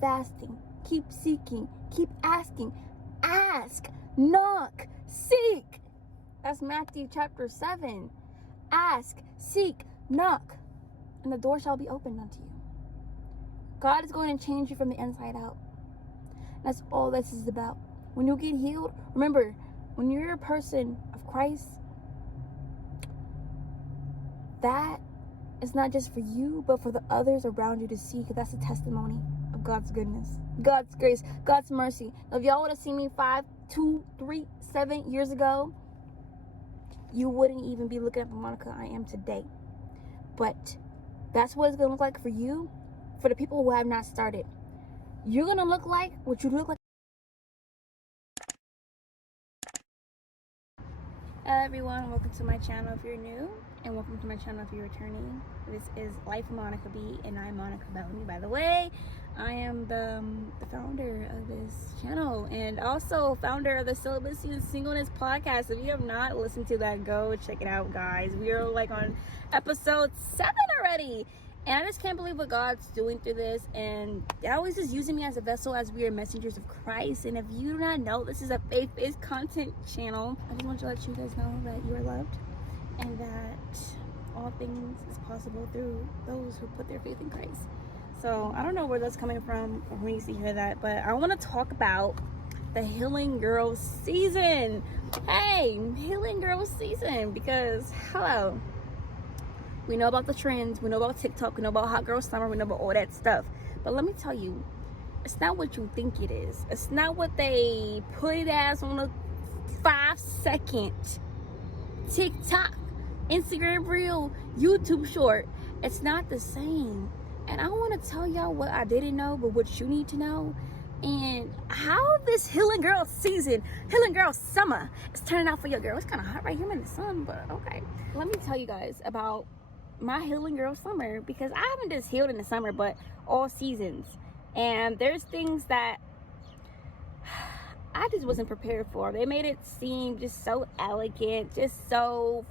fasting, keep seeking, keep asking. Ask, knock, seek. That's Matthew chapter 7. Ask, seek, knock, and the door shall be opened unto you. God is going to change you from the inside out. That's all this is about. When you get healed, remember, when you're a person of Christ, that is not just for you, but for the others around you to see, because that's a testimony of God's goodness, God's grace, God's mercy. If y'all would have seen me 5, 2, 3, 7 years ago, you wouldn't even be looking at the Monica I am today. But that's what it's going to look like for you, for the people who have not started. You're going to look like what you look like. Hello everyone, welcome to my channel if you're new, and welcome to my channel if you're returning. This is Life of Monica B, and I'm Monica Bellamy, by the way. I am the founder of this channel, and also founder of the Celibacy and Singleness podcast. If you have not listened to that, go check it out, guys. We are like on episode 7 already. And I just can't believe what God's doing through this. And God is just using me as a vessel, as we are messengers of Christ. And if you do not know, this is a faith-based content channel. I just want to let you guys know that you are loved, and that all things is possible through those who put their faith in Christ. So I don't know where that's coming from or who needs to hear that, but I want to talk about the Healing Girl season. Hey, Healing Girl season, because hello. We know about the trends, we know about TikTok, we know about Hot Girl Summer, we know about all that stuff. But let me tell you, it's not what you think it is. It's not what they put it as on a 5-second TikTok, Instagram reel, YouTube short. It's not the same. And I want to tell y'all what I didn't know, but what you need to know. And how this Healing Girl season, Healing Girl summer, is turning out for your girl. It's kind of hot right here in the sun, but okay. Let me tell you guys about my Healing Girl summer, because I haven't just healed in the summer, but all seasons. And there's things that I just wasn't prepared for. They made it seem just so elegant, just so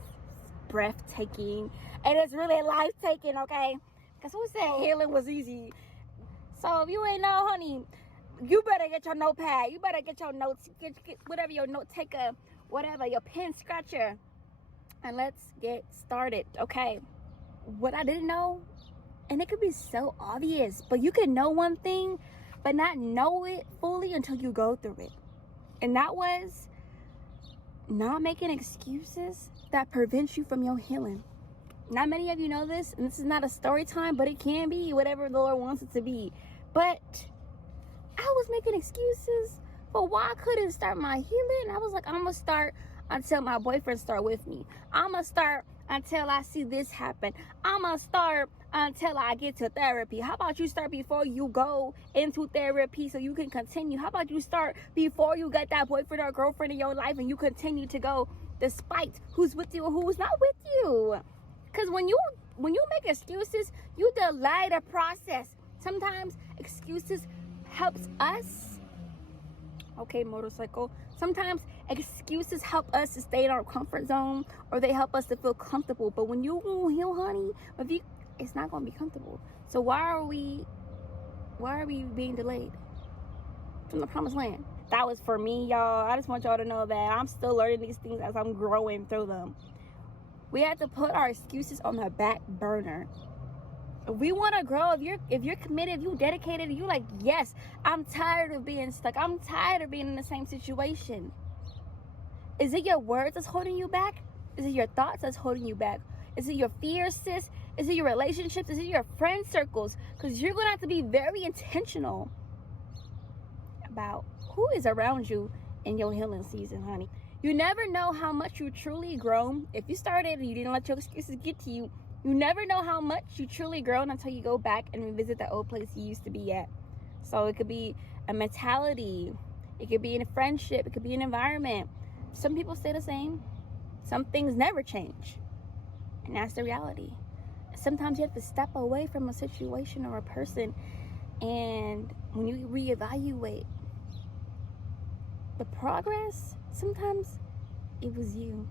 breathtaking, and it's really life-taking, okay? Because who said healing was easy? So if you ain't know, honey, you better get your notepad, you better get your notes, get whatever your note taker, whatever, your pen scratcher, and let's get started, okay? What I didn't know, and it could be so obvious, but you can know one thing but not know it fully until you go through it. And that was not making excuses that prevent you from your healing. Not many of you know this, and this is not a story time, but it can be whatever the Lord wants it to be. But I was making excuses for why I couldn't start my healing. I was like, I'm gonna start until my boyfriend start with me. I'm gonna start until I see this happen. I'm gonna start until I get to therapy. How about you start before you go into therapy so you can continue? How about you start before you get that boyfriend or girlfriend in your life and you continue to go despite who's with you or who's not with you? Because when you make excuses, you delay the process. Sometimes excuses helps us. Okay, motorcycle. Sometimes excuses help us to stay in our comfort zone, or they help us to feel comfortable. But when you heal, honey, it's not gonna be comfortable. So why are we being delayed from the promised land? That was for me, y'all. I just want y'all to know that I'm still learning these things as I'm growing through them. We have to put our excuses on the back burner. If we want to grow, if you're committed, if you dedicated, you like, yes, I'm tired of being stuck. I'm tired of being in the same situation. Is it your words that's holding you back? Is it your thoughts that's holding you back? Is it your fears, sis? Is it your relationships? Is it your friend circles? Because you're going to have to be very intentional about who is around you in your healing season, honey. You never know how much you truly grown. If you started and you didn't let your excuses get to you, you never know how much you truly grown until you go back and revisit that old place you used to be at. So it could be a mentality. It could be in a friendship. It could be an environment. Some people stay the same. Some things never change. And that's the reality. Sometimes you have to step away from a situation or a person. And when you reevaluate the progress, sometimes it was you.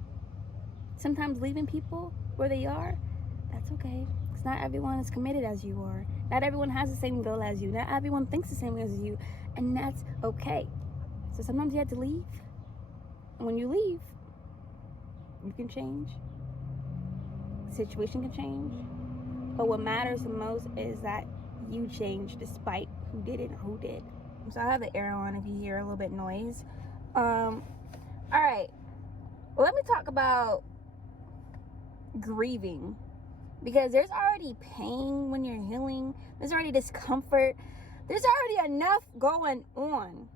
Sometimes leaving people where they are, that's okay. Because not everyone is committed as you are. Not everyone has the same goal as you. Not everyone thinks the same way as you. And that's okay. So sometimes you have to leave. And when you leave, you can change. The situation can change. But what matters the most is that you change despite who did it and who did. So I have the air on if you hear a little bit noise. All right. Let me talk about grieving. Because there's already pain when you're healing. There's already discomfort. There's already enough going on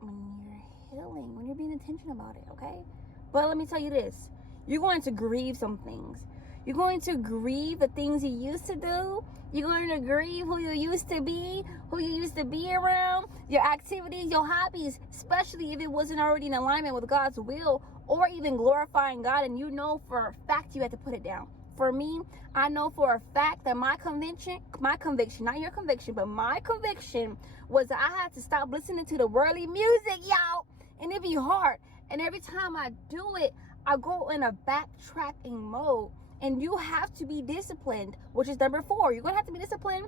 when you're healing, when you're being intentional about it, okay? But let me tell you this. You're going to grieve some things. You're going to grieve the things you used to do. You're going to grieve who you used to be, who you used to be around, your activities, your hobbies, especially if it wasn't already in alignment with God's will or even glorifying God, and you know for a fact you had to put it down. For me, I know for a fact that my conviction, not your conviction, but my conviction was that I had to stop listening to the worldly music, y'all. And it be hard. And every time I do it, I go in a backtracking mode. And you have to be disciplined, which is number 4. You're going to have to be disciplined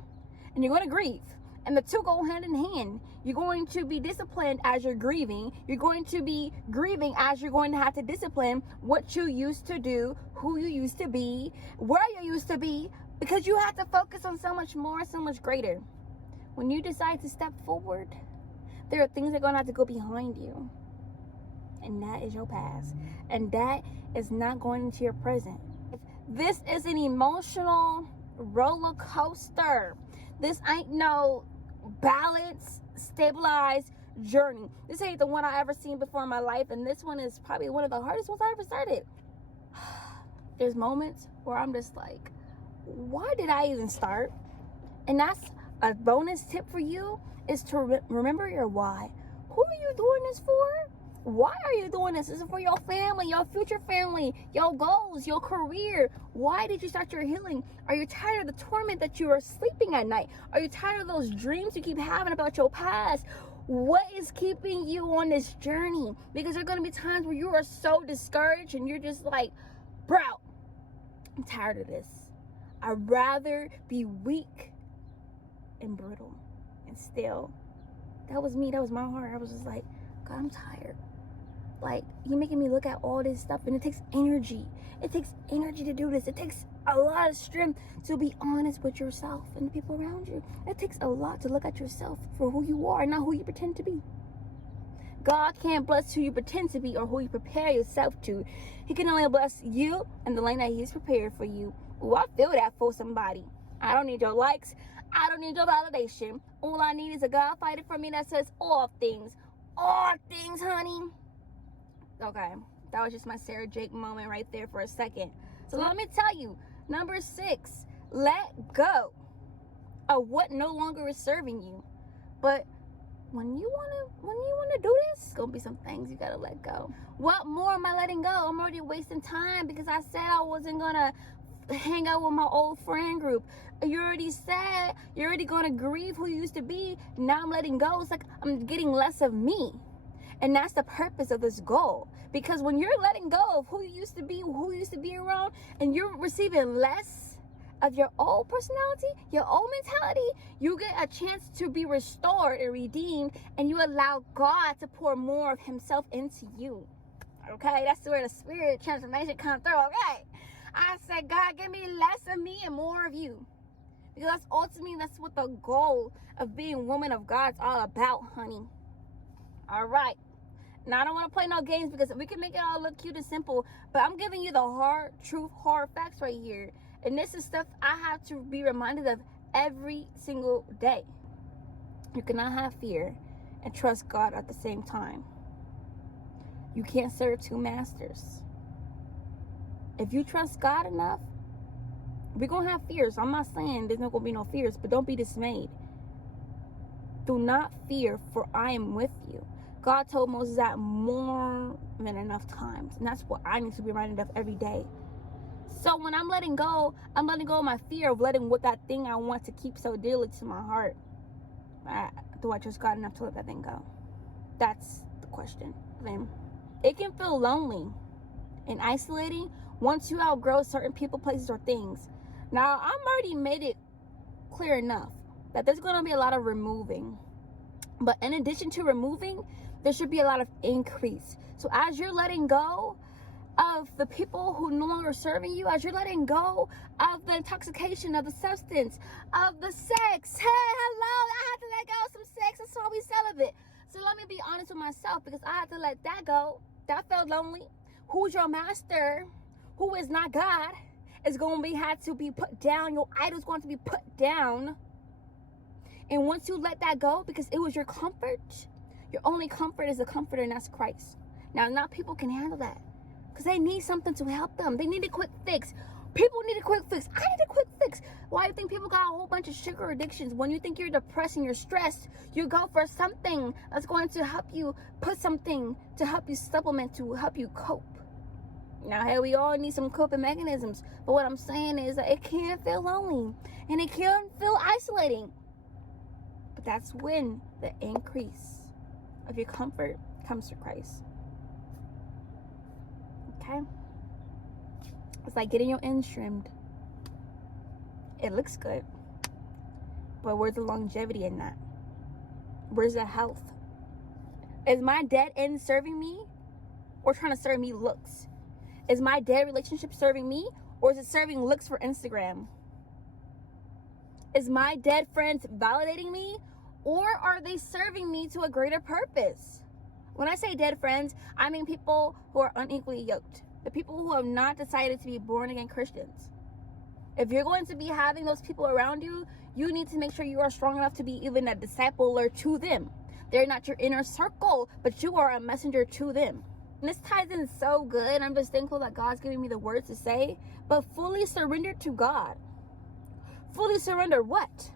and you're going to grieve. And the two go hand in hand. You're going to be disciplined as you're grieving. You're going to be grieving as you're going to have to discipline what you used to do, who you used to be, where you used to be, because you have to focus on so much more, so much greater. When you decide to step forward, there are things that are going to have to go behind you. And that is your past. And that is not going into your present. This is an emotional roller coaster. This ain't no balanced, stabilized journey. This ain't the one I ever seen before in my life, and this one is probably one of the hardest ones I ever started. There's moments where I'm just like, why did I even start? And that's a bonus tip for you, is to remember your why. Who are you doing this for? Why are you doing this? This is for your family, your future family, your goals, your career. Why did you start your healing? Are you tired of the torment that you are sleeping at night? Are you tired of those dreams you keep having about your past? What is keeping you on this journey? Because there are going to be times where you are so discouraged and you're just like, bro, I'm tired of this. I'd rather be weak and brittle and still. That was me. That was my heart. I was just like, God, I'm tired. Like, you're making me look at all this stuff, and it takes energy. It takes energy to do this. It takes a lot of strength to be honest with yourself and the people around you. It takes a lot to look at yourself for who you are, not who you pretend to be. God can't bless who you pretend to be or who you prepare yourself to. He can only bless you and the lane that He's prepared for you. Oh, I feel that for somebody. I don't need your likes. I don't need your validation. All I need is a God fighting for me that says all things. All things, honey. Okay, that was just my Sarah Jake moment right there for a second. So let me tell you, number 6, let go of what no longer is serving you. But when you wanna do this, it's gonna be some things you gotta let go. What more am I letting go? I'm already wasting time because I said I wasn't gonna hang out with my old friend group. You already said you're already gonna grieve who you used to be. Now I'm letting go. It's like I'm getting less of me. And that's the purpose of this goal. Because when you're letting go of who you used to be, who you used to be around, and you're receiving less of your old personality, your old mentality, you get a chance to be restored and redeemed, and you allow God to pour more of Himself into you. Okay, that's where the spirit transformation comes through. Okay, I said, God, give me less of me and more of you. Because that's ultimately, that's what the goal of being woman of God's all about, honey. All right. Now, I don't want to play no games because we can make it all look cute and simple, but I'm giving you the hard truth, hard facts right here. And this is stuff I have to be reminded of every single day. You cannot have fear and trust God at the same time. You can't serve two masters. If you trust God enough, we're going to have fears. I'm not saying there's not going to be no fears, but don't be dismayed. Do not fear, for I am with you. God told Moses that more than enough times. And that's what I need to be reminded of every day. So when I'm letting go of my fear of letting what that thing I want to keep so dearly to my heart. Do I trust God enough to let that thing go? That's the question. It can feel lonely and isolating once you outgrow certain people, places, or things. Now, I've already made it clear enough that there's going to be a lot of removing. But in addition to removing, there should be a lot of increase. So as you're letting go of the people who no longer serving you, as you're letting go of the intoxication, of the substance, of the sex. Hey, hello, I had to let go of some sex. That's why we celibate. So let me be honest with myself, because I had to let that go. That felt lonely. Who's your master, who is not God, is going to had to be put down. Your idol's going to be put down. And once you let that go, because it was your comfort, your only comfort is a comforter, and that's Christ. Now, not people can handle that, because they need something to help them. They need a quick fix. People need a quick fix. I need a quick fix. Why do you think people got a whole bunch of sugar addictions? When you think you're depressed and you're stressed, you go for something that's going to help you, put something to help you supplement, to help you cope. Now, hey, we all need some coping mechanisms. But what I'm saying is that it can feel lonely, and it can feel isolating. But that's when the increase of your comfort comes to Christ. Okay? It's like getting your ends trimmed. It looks good. But where's the longevity in that? Where's the health? Is my dead end serving me, or trying to serve me looks? Is my dead relationship serving me, or is it serving looks for Instagram? Is my dead friends validating me, or are they serving me to a greater purpose? When I say dead friends, I mean people who are unequally yoked. The people who have not decided to be born again Christians. If you're going to be having those people around you, you need to make sure you are strong enough to be even a discipler to them. They're not your inner circle, but you are a messenger to them. And this ties in so good. I'm just thankful that God's giving me the words to say. But fully surrender to God. Fully surrender what?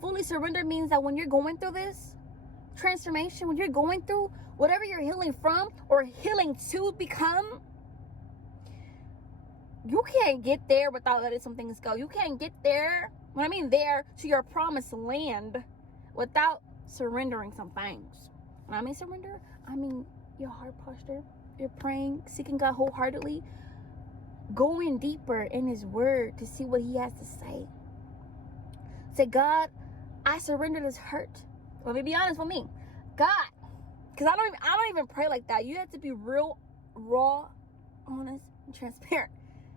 Fully surrender means that when you're going through this transformation, when you're going through whatever you're healing from or healing to become, you can't get there without letting some things go. You can't get there, when I mean there, to your promised land without surrendering some things. When I mean surrender, I mean your heart posture. You're praying, seeking God wholeheartedly, going deeper in His Word to see what He has to say. Say, God, I surrender this hurt. Let me be honest with me. God, because I don't even pray like that. You have to be real, raw, honest, and transparent.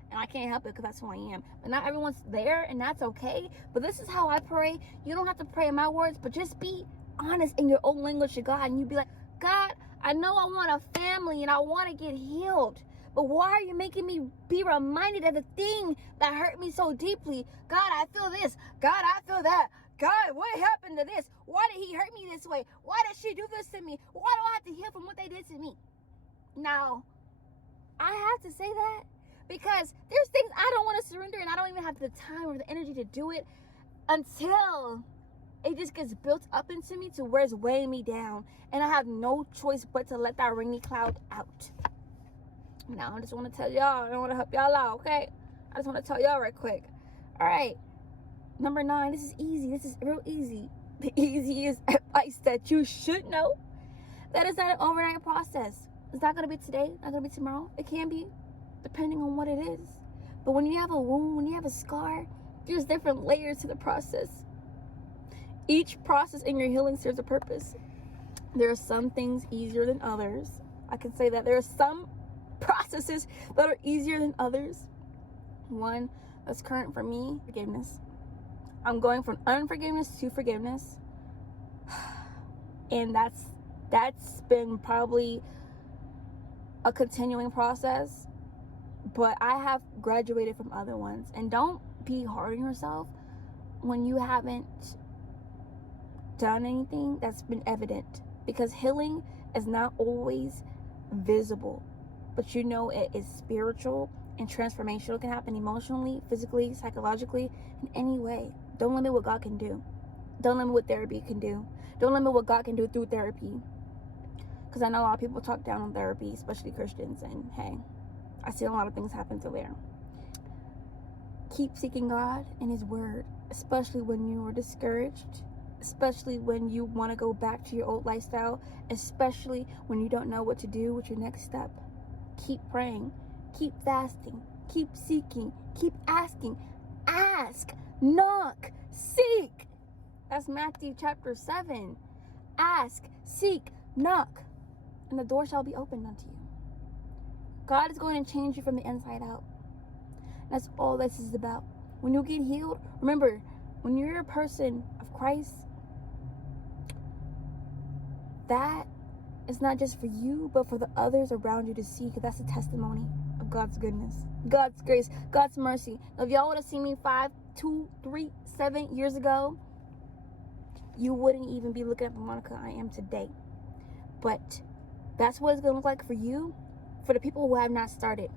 And I can't help it, because that's who I am. But not everyone's there, and that's okay. But this is how I pray. You don't have to pray in my words, but just be honest in your own language to God. And you be like, God, I know I want a family and I want to get healed. But why are you making me be reminded of the thing that hurt me so deeply? God, I feel this. God, I feel that. God, what happened to this? Why did he hurt me this way? Why did she do this to me? Why do I have to heal from what they did to me? Now, I have to say that because there's things I don't want to surrender, and I don't even have the time or the energy to do it until it just gets built up into me to where it's weighing me down, and I have no choice but to let that rainy cloud out. Now, I just want to tell y'all, I don't want to help y'all out, okay? I just want to tell y'all right quick. All right. Number 9, this is easy. This is real easy. The easiest advice that you should know, that is not an overnight process. It's not going to be today, not going to be tomorrow. It can be, depending on what it is. But when you have a wound, when you have a scar, there's different layers to the process. Each process in your healing serves a purpose. There are some things easier than others. I can say that there are some processes that are easier than others. One that's current for me, forgiveness. I'm going from unforgiveness to forgiveness. And that's been probably a continuing process. But I have graduated from other ones. And don't be hard on yourself when you haven't done anything that's been evident. Because healing is not always visible. But you know it is spiritual and transformational. It can happen emotionally, physically, psychologically, in any way. Don't limit what God can do. Don't limit what therapy can do. Don't limit what God can do through therapy. Because I know a lot of people talk down on therapy, especially Christians. And hey, I see a lot of things happen to there. Keep seeking God and His Word, especially when you are discouraged, especially when you want to go back to your old lifestyle, especially when you don't know what to do with your next step. Keep praying, keep fasting, keep seeking, keep asking. Ask, knock, Seek. That's Matthew chapter 7. Ask, seek, knock, and the door shall be opened unto you. God is going to change you from the inside out. That's all this is about. When you get healed, remember, when you're a person of Christ, that is not just for you, but for the others around you to see, because that's a testimony of God's goodness, God's grace, God's mercy. Now, if y'all would have seen me 5, 2, 3, 7 years ago, you wouldn't even be looking at the Monica I am today. But that's what it's going to look like for you, for the people who have not started.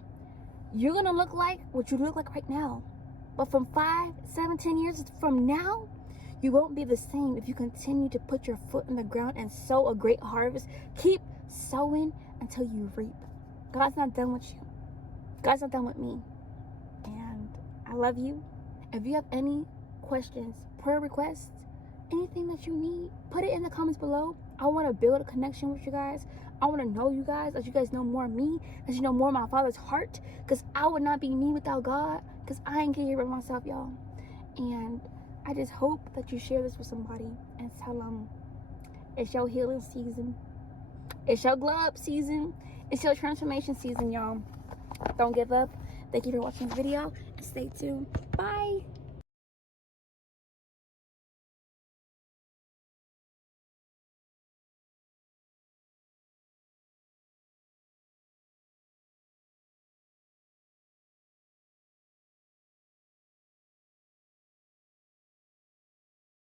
You're going to look like what you look like right now. But from 5, 7, 10 years from now, you won't be the same if you continue to put your foot in the ground and sow a great harvest. Keep sowing until you reap. God's not done with you. God's not done with me. And I love you. If you have any questions, prayer requests, anything that you need, put it in the comments below. I want to build a connection with you guys. I want to know you guys, as you guys know more of me, as you know more of my Father's heart, because I would not be me without God, because I ain't here by myself, y'all. And I just hope that you share this with somebody and tell them it's your healing season. It's your glow up season. It's your transformation season, y'all. Don't give up. Thank you for watching this video and stay tuned. Bye.